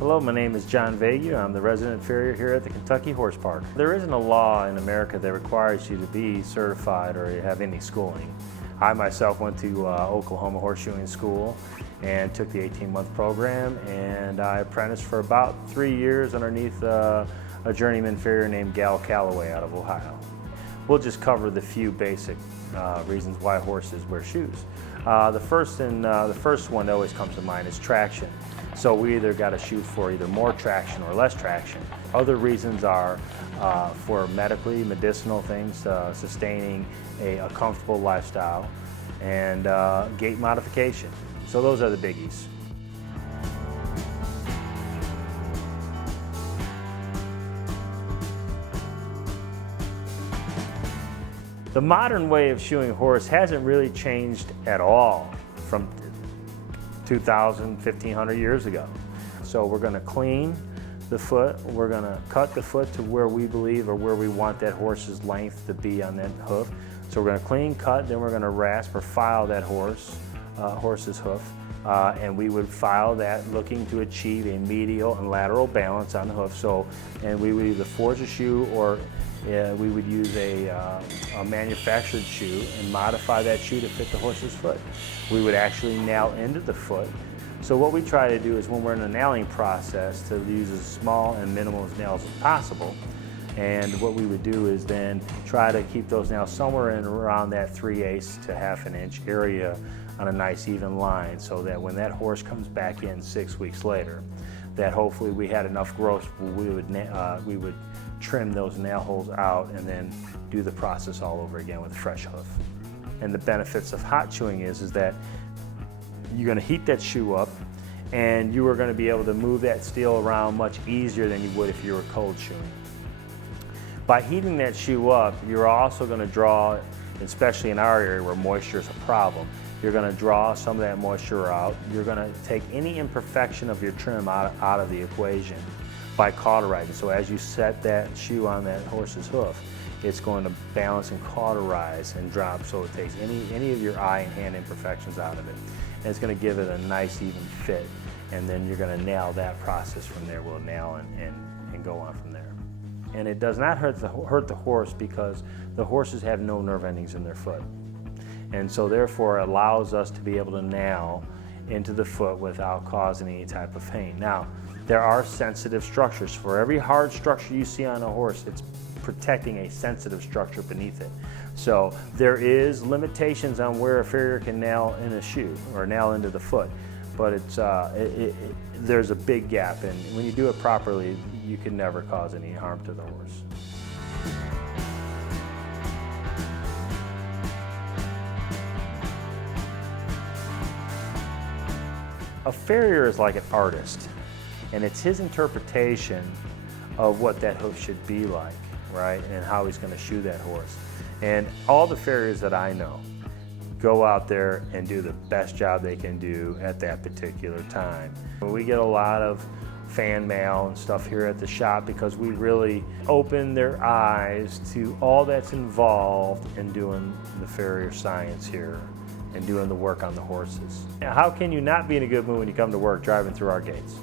Hello, my name is John Vague. I'm the resident farrier here at the Kentucky Horse Park. There isn't a law in America that requires you to be certified or have any schooling. I myself went to Oklahoma Horseshoeing School and took the 18-month program, and I apprenticed for about 3 years underneath a journeyman farrier named Gal Calloway out of Ohio. We'll just cover the few basic reasons why horses wear shoes. The first one that always comes to mind is traction. So we either got to shoot for either more traction or less traction. Other reasons are for medically, medicinal things, sustaining a comfortable lifestyle, and gait modification. So those are the biggies. The modern way of shoeing a horse hasn't really changed at all from 2,000, 1,500 years ago. So we're going to clean the foot, we're going to cut the foot to where we believe or where we want that horse's length to be on that hoof. So we're going to clean, cut, then we're going to rasp or file that horse's hoof. And we would file that looking to achieve a medial and lateral balance on the hoof. And we would either forge a shoe or we would use a manufactured shoe and modify that shoe to fit the horse's foot. We would actually nail into the foot. So what we try to do is when we're in the nailing process to use as small and minimal as nails as possible. And what we would do is then try to keep those nails somewhere in around that 3/8 to ½ an inch area on a nice even line, so that when that horse comes back in 6 weeks later, that hopefully we had enough growth where we would trim those nail holes out and then do the process all over again with a fresh hoof. And the benefits of hot shoeing is that you're going to heat that shoe up, and you are going to be able to move that steel around much easier than you would if you were cold shoeing. By heating that shoe up, you're also going to draw, especially in our area where moisture is a problem, you're going to draw some of that moisture out. You're going to take any imperfection of your trim out of the equation by cauterizing. So as you set that shoe on that horse's hoof, it's going to balance and cauterize and drop, so it takes any of your eye and hand imperfections out of it. And it's going to give it a nice even fit, and then you're going to nail that process from there. We'll nail and go on from there. And it does not hurt the horse, because the horses have no nerve endings in their foot. And so therefore it allows us to be able to nail into the foot without causing any type of pain. Now, there are sensitive structures. For every hard structure you see on a horse, it's protecting a sensitive structure beneath it. So there is limitations on where a farrier can nail in a shoe or nail into the foot, but there's a big gap, and when you do it properly, you can never cause any harm to the horse. A farrier is like an artist, and it's his interpretation of what that hoof should be like, right, and how he's going to shoe that horse. And all the farriers that I know go out there and do the best job they can do at that particular time. We get a lot of fan mail and stuff here at the shop because we really open their eyes to all that's involved in doing the farrier science here and doing the work on the horses. Now, how can you not be in a good mood when you come to work driving through our gates?